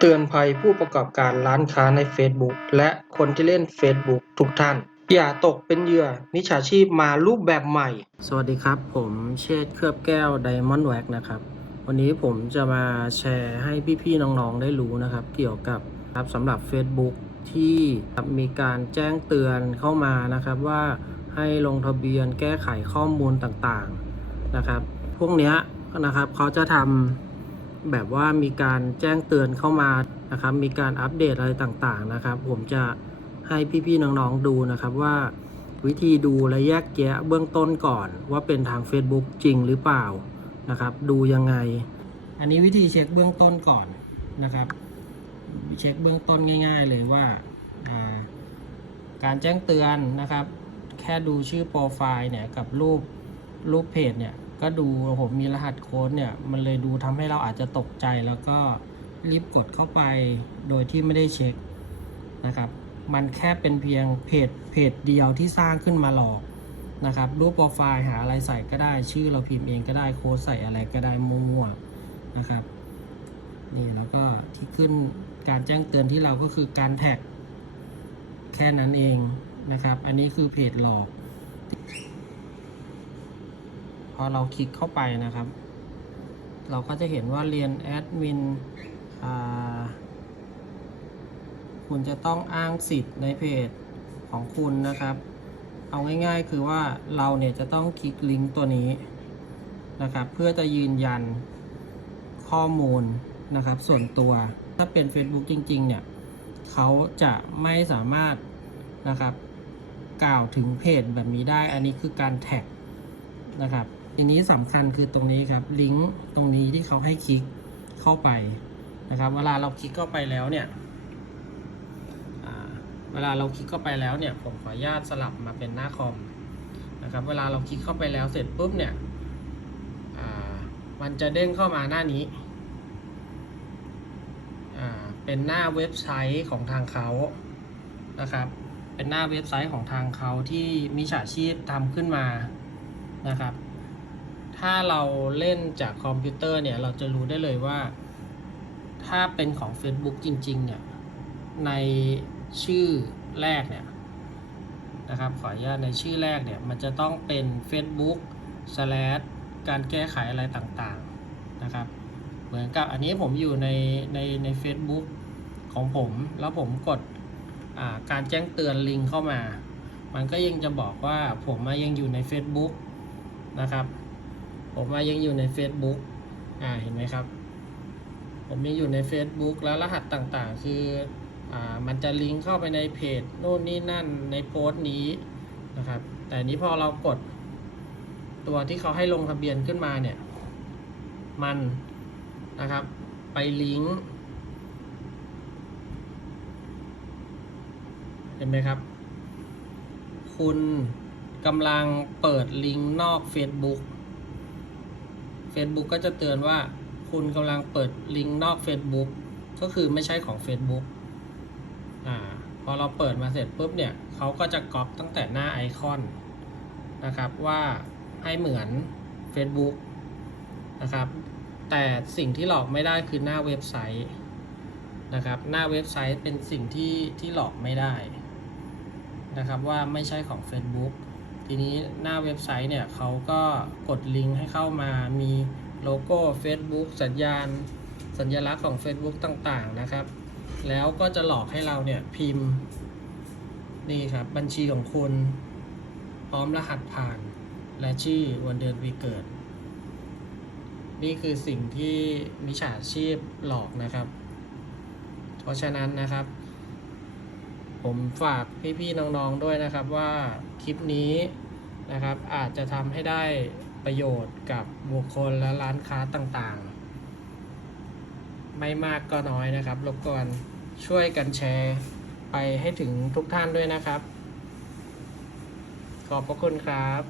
เตือนภัยผู้ประกอบการร้านค้าใน Facebook และคนที่เล่น Facebook ทุกท่าน อย่าตกเป็นเหยื่อมิจฉาชีพมารูปแบบใหม่ สวัสดีครับ ผมเชษเคลือบแก้ว Diamond Wax นะครับ วันนี้ผมจะมาแชร์ให้พี่ๆน้องๆได้รู้นะครับ เกี่ยวกับครับสำหรับ Facebook ที่มีการแจ้งเตือนเข้ามานะครับว่าให้ลงทะเบียนแก้ไขข้อมูลต่างๆนะครับ พวกเนี้ยนะครับเขาจะทำ แบบว่ามีการแจ้งเตือนเข้ามานะครับ มีการอัปเดตอะไรต่างๆนะครับ ผมจะให้พี่ๆน้องๆดูนะครับว่าวิธีดูและแยกแยะเบื้องต้นก่อน ว่าเป็นทาง Facebook จริงหรือเปล่านะครับ ดูยังไง อันนี้วิธีเช็คเบื้องต้นก่อนนะครับ เช็คเบื้องต้นง่าย ๆ เลยว่าอ่าการแจ้งเตือนนะครับ แค่ดูชื่อโปรไฟล์เนี่ยกับรูปรูปเพจเนี่ย ก็ดูผมมีรหัสโค้ดเนี่ย มันเลยดูทำให้เราอาจจะตกใจแล้วก็รีบกดเข้าไปโดยที่ไม่ได้เช็คนะครับ มันแค่เป็นเพียงเพจเพจเดียวที่สร้างขึ้นมาหลอกนะครับ รูปโปรไฟล์หาอะไรใส่ก็ได้ ชื่อเราพิมพ์เองก็ได้โค้ดใส่อะไรก็ได้มั่วๆนะครับ นี่แล้วก็ที่ขึ้นการแจ้งเตือนที่เราก็คือการแท็กแค่นั้นเองนะครับ อันนี้คือเพจหลอก พอเราคลิกเข้าไปนะครับ เราก็จะเห็นว่าเรียนแอดมินคุณจะต้องอ้างสิทธิ์ในเพจของคุณนะครับ เอาง่ายๆคือว่าเราเนี่ยจะต้องคลิกลิงก์ตัวนี้นะครับเพื่อจะยืนยันข้อมูลนะครับส่วนตัวถ้าเป็น Facebook จริง ๆ เนี่ยเขาจะไม่สามารถนะครับกล่าวถึงเพจแบบนี้ได้ อันนี้คือการแท็กนะครับ ทีนี้สำคัญคือตรงนี้ครับลิงก์ตรงนี้ที่เขาให้คลิกเข้าไปนะครับ เวลาเราคลิกเข้าไปแล้วเนี่ยเวลาเราคลิกเข้าไปแล้วเนี่ยผมขออนุญาตสลับมาเป็นหน้าคอมนะครับ เวลาเราคลิกเข้าไปแล้วเสร็จปุ๊บเนี่ยมันจะเด้งเข้ามาหน้านี้เป็นหน้าเว็บไซต์ของทางเขานะครับ เป็นหน้าเว็บไซต์ของทางเขาที่มิจฉาชีพทำขึ้นมานะครับ ถ้าเราเล่นจากคอมพิวเตอร์เนี่ยเราจะรู้ได้เลยว่า ถ้าเป็นของ Facebook จริง ๆ เนี่ย ในชื่อแรกเนี่ยนะครับขออนุญาตในชื่อแรกเนี่ย มันจะต้องเป็น Facebook slash การแก้ไขอะไรต่างๆนะครับ เหมือนกับอันนี้ผมอยู่ในในใน Facebook ของผมแล้วผมกดการแจ้งเตือนลิงก์เข้ามา มันก็ยังจะบอกว่าผมมายังอยู่ใน Facebook นะครับ ผมมายังอยู่ใน Facebook อ่าเห็นไหมครับ ผมยังอยู่ใน Facebook แล้วรหัสต่างๆ คืออ่ามันจะลิงก์เข้าไปในเพจโน่นนี่นั่นในโพสต์นี้นะครับ แต่นี้พอเรากดตัวที่เขาให้ลงทะเบียนขึ้นมาเนี่ย มันนะครับ ไปลิงก์เห็นไหมครับ คุณกำลังเปิดลิงก์นอก Facebook Facebook ก็จะเตือนว่าคุณกำลังเปิดลิงก์นอก Facebook ก็คือไม่ใช่ของ Facebook อ่าพอเราเปิดมาเสร็จปุ๊บเนี่ยเขาก็จะก๊อปตั้งแต่หน้าไอคอนนะครับว่าให้เหมือน Facebook นะครับแต่สิ่งที่หลอกไม่ได้คือหน้าเว็บไซต์นะครับหน้าเว็บไซต์เป็นสิ่งที่ที่หลอกไม่ได้นะครับว่าไม่ใช่ของ Facebook ทีนี้หน้าเว็บไซต์เนี่ยเขาก็กดลิงก์ให้เข้ามามีโลโก้ Facebook สัญญาณ สัญลักษณ์ของ Facebook ต่างๆนะครับ แล้วก็จะหลอกให้เราเนี่ยพิมพ์ นี่ครับบัญชีของคุณ พร้อมรหัสผ่าน และชื่อวันเดือนปีเกิด นี่คือสิ่งที่มิจฉาชีพหลอกนะครับ เพราะฉะนั้นนะครับ ผมฝากพี่ๆน้องๆด้วยนะครับว่าคลิปนี้นะครับอาจจะทำให้ได้ประโยชน์กับบุคคลและร้านค้าต่างๆ ไม่มากก็น้อยนะครับรบกวนช่วยกันแชร์ไปให้ถึงทุกท่านด้วยนะครับ ขอบพระคุณครับ